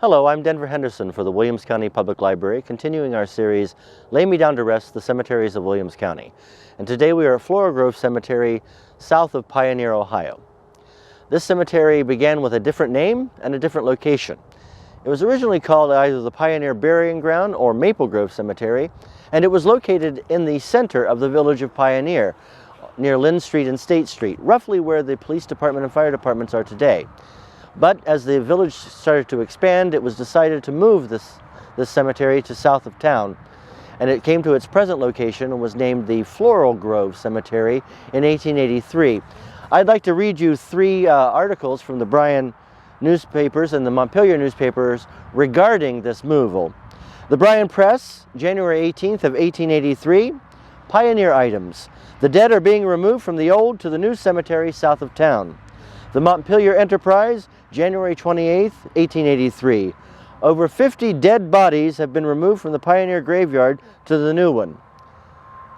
Hello, I'm Denver Henderson for the Williams County Public Library, continuing our series, Lay Me Down to Rest, the Cemeteries of Williams County. And today we are at Floral Grove Cemetery, south of Pioneer, Ohio. This cemetery began with a different name and a different location. It was originally called either the Pioneer Burying Ground or Maple Grove Cemetery, and it was located in the center of the village of Pioneer, near Lynn Street and State Street, roughly where the police department and fire departments are today. But as the village started to expand, it was decided to move this cemetery to south of town. And it came to its present location and was named the Floral Grove Cemetery in 1883. I'd like to read you three articles from the Bryan newspapers and the Montpelier newspapers regarding this moval. The Bryan Press, January 18th of 1883, Pioneer items. The dead are being removed from the old to the new cemetery south of town. The Montpelier Enterprise, January 28, 1883. Over 50 dead bodies have been removed from the Pioneer graveyard to the new one.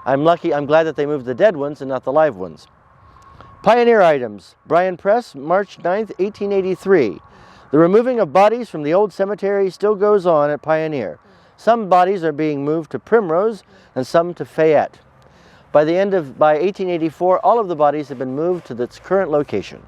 I'm glad that they moved the dead ones and not the live ones. Pioneer items, Bryan Press, March 9, 1883. The removing of bodies from the old cemetery still goes on at Pioneer. Some bodies are being moved to Primrose and some to Fayette. By 1884, all of the bodies have been moved to its current location.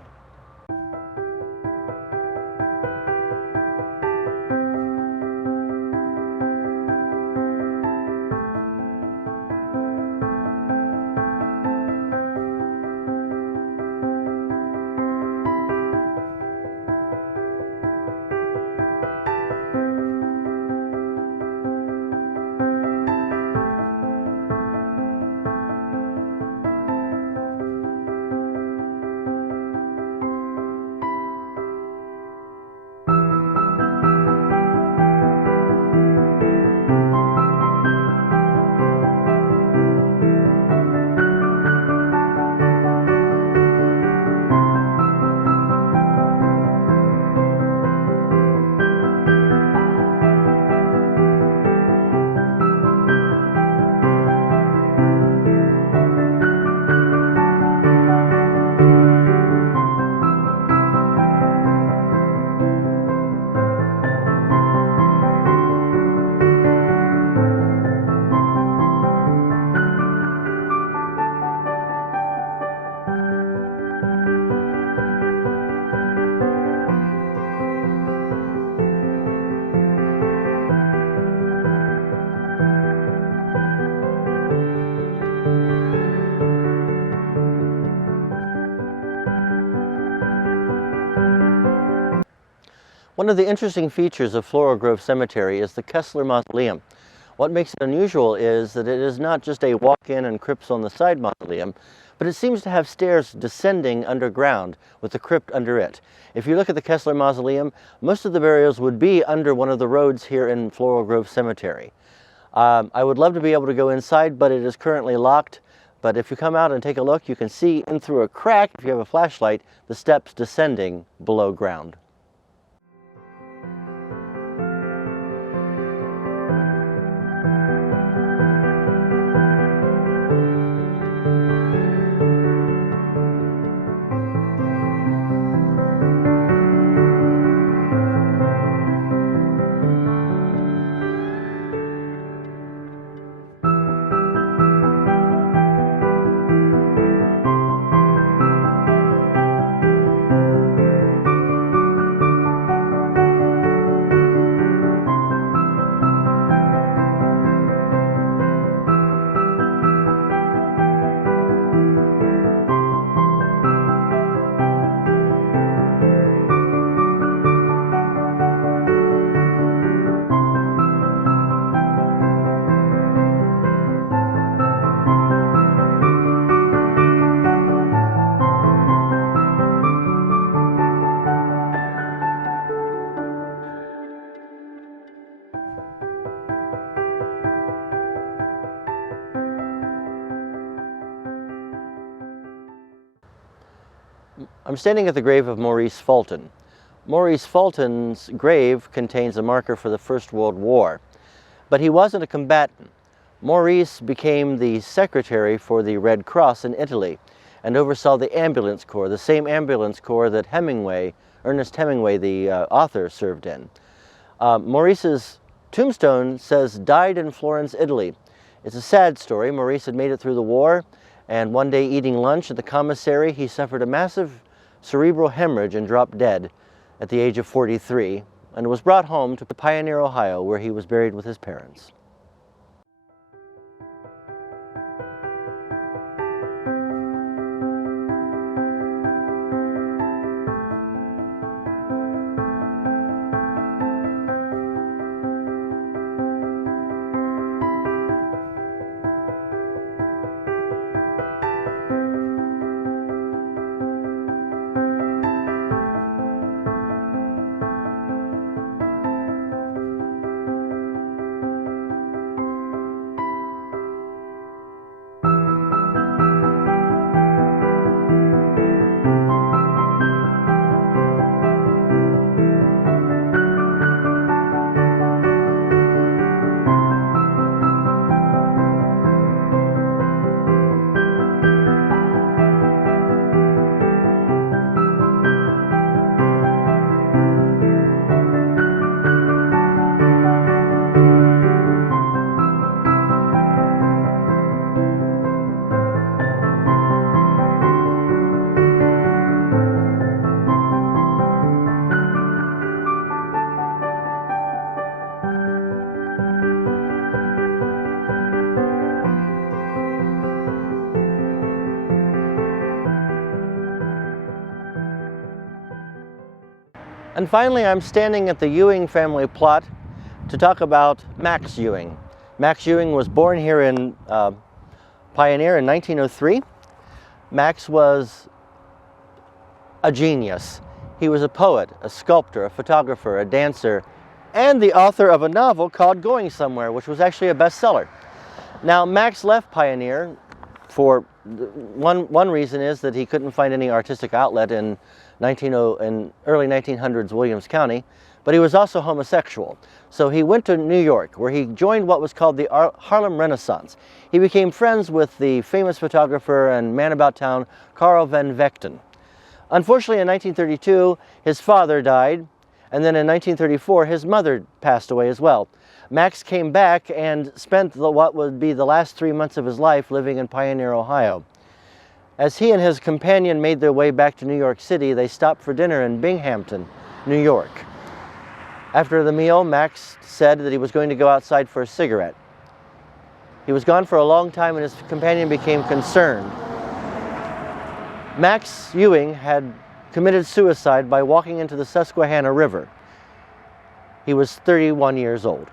One of the interesting features of Floral Grove Cemetery is the Kessler mausoleum. What makes it unusual is that it is not just a walk-in and crypts on the side mausoleum, but it seems to have stairs descending underground with the crypt under it. If you look at the Kessler mausoleum, most of the burials would be under one of the roads here in Floral Grove Cemetery. I would love to be able to go inside, but it is currently locked. But if you come out and take a look, you can see in through a crack, if you have a flashlight, the steps descending below ground. I'm standing at the grave of Maurice Fulton. Maurice Fulton's grave contains a marker for the First World War, but he wasn't a combatant. Maurice became the secretary for the Red Cross in Italy and oversaw the ambulance corps, the same ambulance corps that Ernest Hemingway, the author, served in. Maurice's tombstone says, "Died in Florence, Italy." It's a sad story. Maurice had made it through the war, and one day eating lunch at the commissary, he suffered a massive cerebral hemorrhage and dropped dead at the age of 43, and was brought home to Pioneer, Ohio, where he was buried with his parents. And finally, I'm standing at the Ewing family plot to talk about Max Ewing. Max Ewing was born here in Pioneer in 1903. Max was a genius. He was a poet, a sculptor, a photographer, a dancer, and the author of a novel called Going Somewhere, which was actually a bestseller. Now, Max left Pioneer for one reason is that he couldn't find any artistic outlet in early 1900s Williams County, but he was also homosexual. So he went to New York, where he joined what was called the Harlem Renaissance. He became friends with the famous photographer and man about town Carl van Vechten. Unfortunately, in 1932, his father died, and then in 1934, his mother passed away as well. Max came back and spent what would be the last 3 months of his life living in Pioneer, Ohio. As he and his companion made their way back to New York City, they stopped for dinner in Binghamton, New York. After the meal, Max said that he was going to go outside for a cigarette. He was gone for a long time, and his companion became concerned. Max Ewing had committed suicide by walking into the Susquehanna River. He was 31 years old.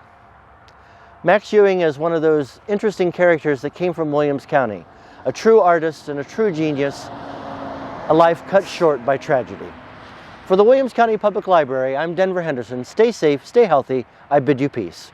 Max Ewing is one of those interesting characters that came from Williams County. A true artist and a true genius, a life cut short by tragedy. For the Williams County Public Library, I'm Denver Henderson. Stay safe, stay healthy. I bid you peace.